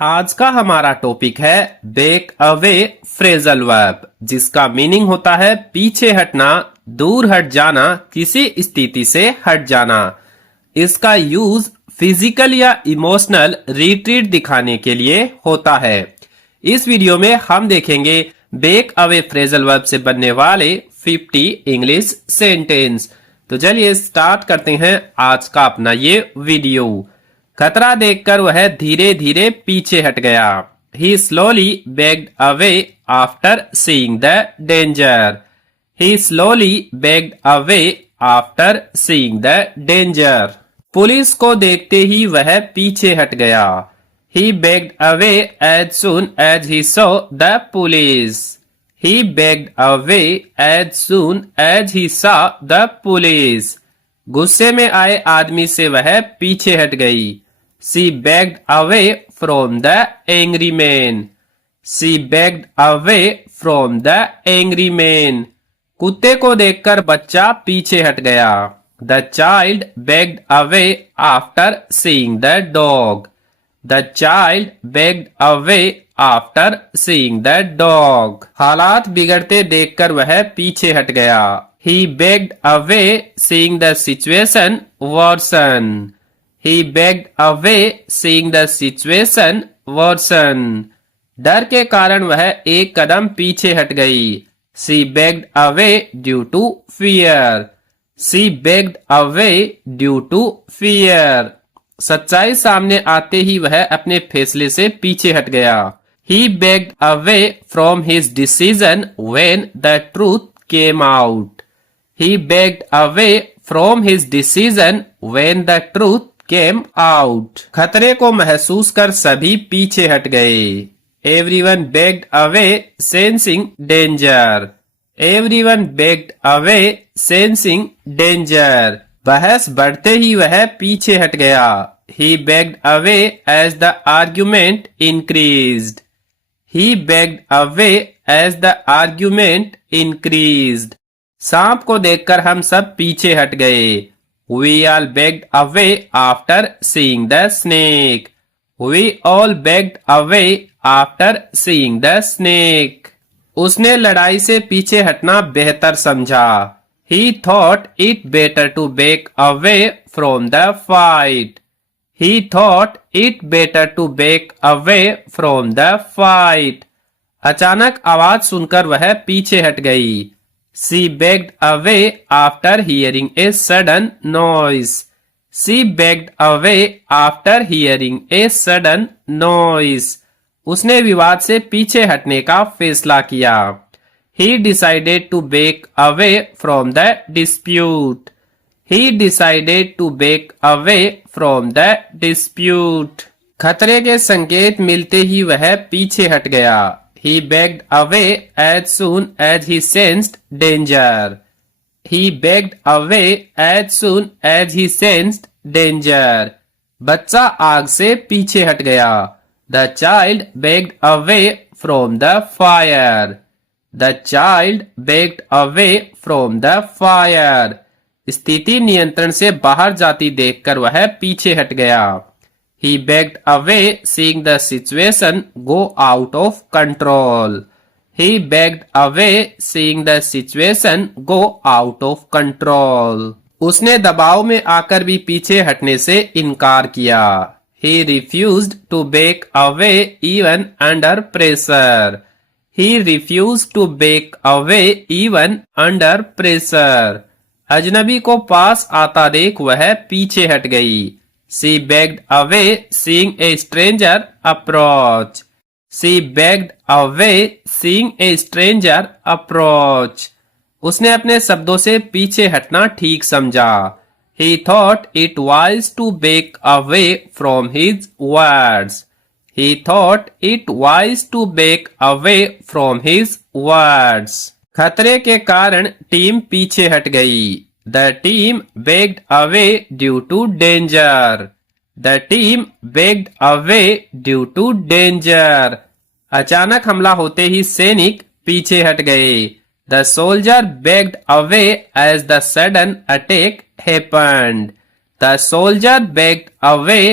आज का हमारा टॉपिक है बैक अवे फ्रेजल वर्ब, जिसका मीनिंग होता है पीछे हटना, दूर हट जाना, किसी स्थिति से हट जाना। इसका यूज फिजिकल या इमोशनल रिट्रीट दिखाने के लिए होता है। इस वीडियो में हम देखेंगे बैक अवे फ्रेजल वर्ब से बनने वाले 50 इंग्लिश सेंटेंस। तो चलिए स्टार्ट करते हैं आज का अपना ये वीडियो। खतरा देखकर वह धीरे धीरे पीछे हट गया। He slowly backed away after seeing the danger. He slowly backed away after seeing the danger. Police को देखते ही वह पीछे हट गया। He backed away as soon as he saw the police. He backed away as soon as he saw the police. गुस्से में आए आदमी से वह पीछे हट गई। She backed away from the angry man. She backed away from the angry man. कुत्ते को देखकर बच्चा पीछे हट गया। The child backed away after seeing the dog. The child backed away after seeing the dog. हालात बिगड़ते देखकर वह पीछे हट गया। He backed away seeing the situation worsen. He backed away seeing the situation worsen. डर के कारण वह एक कदम पीछे हट गई। She backed away due to fear. She backed away due to fear. सच्चाई सामने आते ही वह अपने फैसले से पीछे हट गया। He backed away from his decision when the truth came out. He backed away from his decision when the truth came out. खतरे को महसूस कर सभी पीछे हट गए। Everyone backed away sensing danger. Everyone backed away sensing danger. बहस बढ़ते ही वह पीछे हट गया। He backed away as the argument increased. He backed away as the argument increased. सांप को देखकर हम सब पीछे हट गए। We all backed away after seeing the snake. We all backed away after seeing the snake. उसने लड़ाई से पीछे हटना बेहतर समझा। He thought it better to back away from the fight. He thought it better to back away from the fight. अचानक आवाज सुनकर वह पीछे हट गई। She backed away after hearing a sudden noise. She backed away after hearing a sudden noise. उसने विवाद से पीछे हटने का फैसला किया। He decided to back away from the dispute. He decided to back away from the dispute. खतरे के संकेत मिलते ही वह पीछे हट गया। He backed away as soon as he sensed danger. He backed away as soon as he sensed danger. बच्चा आग से पीछे हट गया। The child backed away from the fire. The child backed away from the fire. स्थिति नियंत्रण से बाहर जाती देखकर वह पीछे हट गया। He backed away seeing the situation go out of control. He backed away seeing the situation go out of control. उसने दबाव में आकर भी पीछे हटने से इनकार किया। He refused to back away even under pressure. He refused to back away even under pressure. अजनबी को पास आता देख वह पीछे हट गई। She backed away seeing a stranger approach. She backed away seeing a stranger approach. उसने अपने शब्दों से पीछे हटना ठीक समझा। He thought it wise to back away from his words. He thought it wise to back away from his words. खतरे के कारण टीम पीछे हट गई। The team backed away due to danger. The team backed away due to danger. अचानक हमला होते ही सैनिक पीछे हट गए। The soldier backed away as the sudden attack happened. The soldier backed away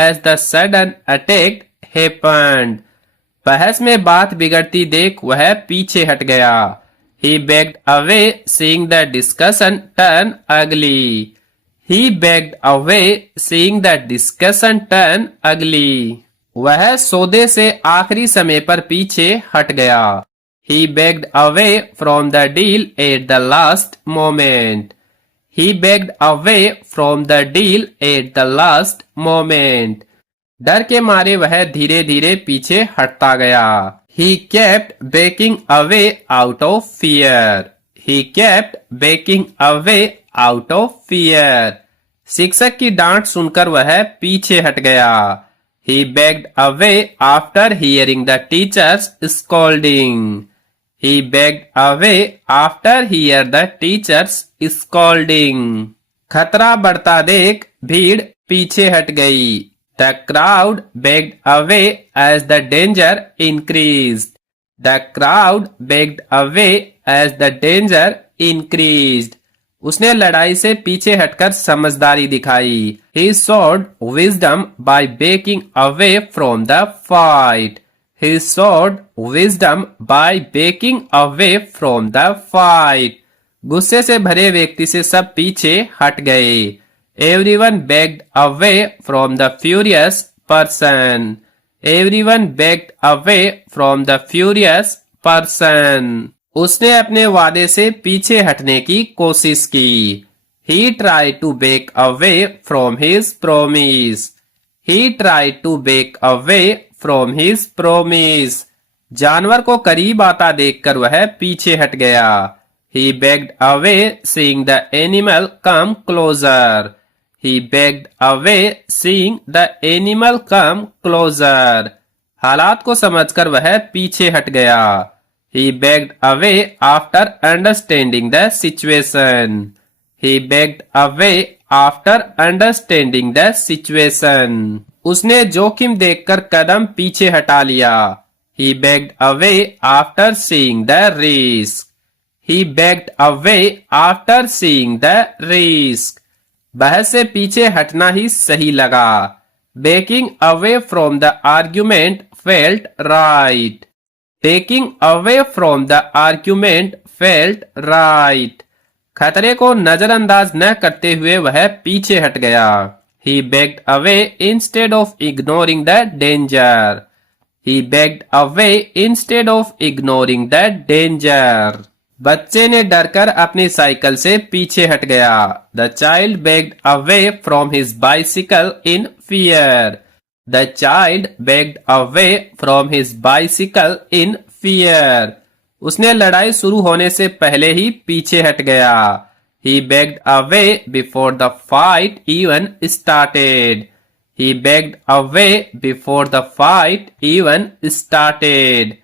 as the sudden attack happened. बहस में बात बिगड़ती देख वह पीछे हट गया. He backed away, seeing the discussion turn ugly. He backed away, seeing the discussion turn ugly. वह सौदे से आखिरी समय पर पीछे हट गया. He backed away from the deal at the last moment. He backed away from the deal at the last moment. डर के मारे वह धीरे धीरे पीछे हटता गया. He kept backing away out of fear. He kept backing away out of fear. शिक्षक की डांट सुनकर वह पीछे हट गया. He backed away after hearing the teacher's scolding. He backed away after hearing the teacher's scolding. खतरा बढ़ता देख भीड़ पीछे हट गई. The crowd backed away as the danger increased. The crowd backed away as the danger increased. उसने लड़ाई से पीछे हटकर समझदारी दिखाई. He showed wisdom by backing away from the fight. He showed wisdom by backing away from the fight. गुस्से से भरे व्यक्ति से सब पीछे हट गए. Everyone backed away from the furious person. Everyone backed away from the furious person. उसने अपने वादे से पीछे हटने की कोशिश की. He tried to back away from his promise. He tried to back away from his promise. जानवर को करीब आता देखकर वह पीछे हट गया. He backed away, seeing the animal come closer. He backed away, seeing the animal come closer. हालात को समझकर वह पीछे हट गया. He backed away after understanding the situation. He backed away after understanding the situation. उसने जोखिम देखकर कदम पीछे हटा लिया. He backed away after seeing the risk. He backed away after seeing the risk. बहस से पीछे हटना ही सही लगा. Backing away from the argument felt right. Backing away from the argument felt right. खतरे को नजरअंदाज न करते हुए वह पीछे हट गया. He backed away instead of ignoring the danger. He backed away instead of ignoring the danger. बच्चे ने डरकर अपनी साइकिल से पीछे हट गया. The child backed away from his bicycle in fear. The child backed away from his bicycle in fear. उसने लड़ाई शुरू होने से पहले ही पीछे हट गया. He backed away before the fight even started. He backed away before the fight even started.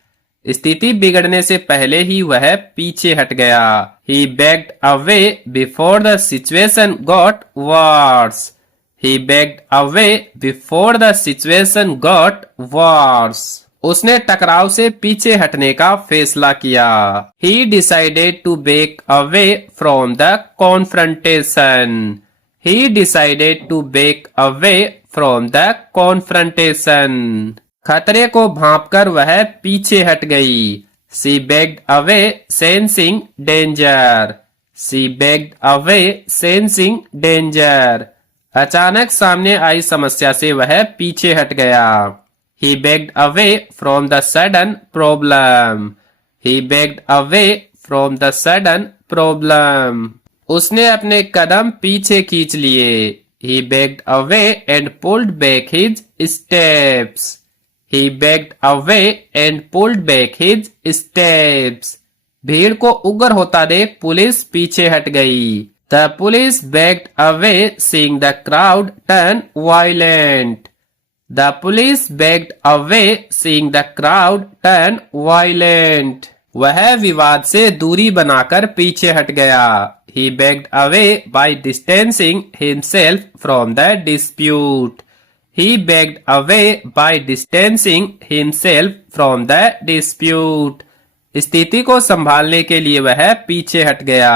स्थिति बिगड़ने से पहले ही वह पीछे हट गया. He backed away before the situation got worse. He backed away before the situation got worse. उसने टकराव से पीछे हटने का फैसला किया. He decided to back away from the confrontation. He decided to back away from the confrontation. खतरे को भांपकर वह पीछे हट गई. She backed away, sensing danger. She backed away, sensing danger. अचानक सामने आई समस्या से वह पीछे हट गया. He backed away from the sudden problem. He backed away from the sudden problem. उसने अपने कदम पीछे खींच लिए. He backed away and pulled back his steps. He backed away and pulled back his steps. भीड़ को उग्र होता देख पुलिस पीछे हट गई. The police backed away, seeing the crowd turn violent. The police backed away, seeing the crowd turn violent. वह विवाद से दूरी बनाकर पीछे हट गया. He backed away by distancing himself from the dispute. He backed away by distancing himself from the dispute. स्थिति को संभालने के लिए वह पीछे हट गया.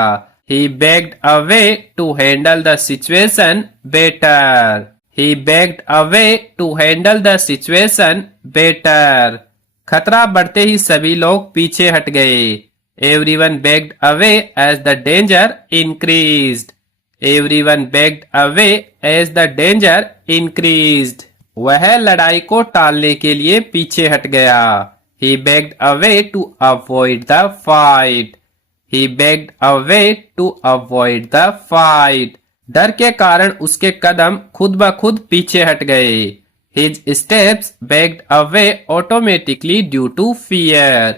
He backed away to handle the situation better. He backed away to handle the situation better. खतरा बढ़ते ही सभी लोग पीछे हट गए. Everyone backed away as the danger increased. Everyone backed away as the danger increased. वह लड़ाई को टालने के लिए पीछे हट गया. He backed away to avoid the fight. He backed away to avoid the fight. डर के कारण उसके कदम खुद ब खुद पीछे हट गए. His steps backed away automatically due to fear.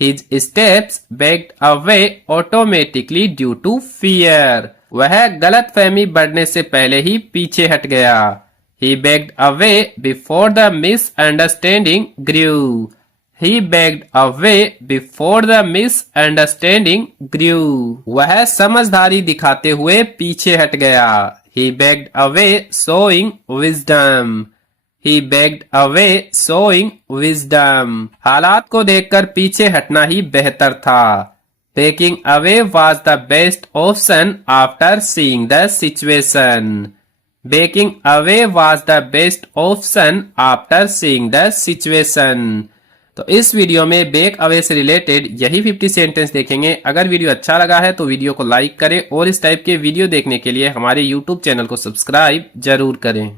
His steps backed away automatically due to fear. वह गलतफहमी बढ़ने से पहले ही पीछे हट गया. He backed away before the misunderstanding grew. He backed away before the misunderstanding grew. वह समझदारी दिखाते हुए पीछे हट गया. He backed away showing wisdom. He backed away showing wisdom. हालात को देखकर पीछे हटना ही बेहतर था. Backing away was the best option after seeing the situation. Backing away was the best option after seeing the situation. तो इस वीडियो में बेक अवे से रिलेटेड यही 50 सेंटेंस देखेंगे. अगर वीडियो अच्छा लगा है तो वीडियो को लाइक करें और इस टाइप के वीडियो देखने के लिए हमारे YouTube चैनल को सब्सक्राइब जरूर करें.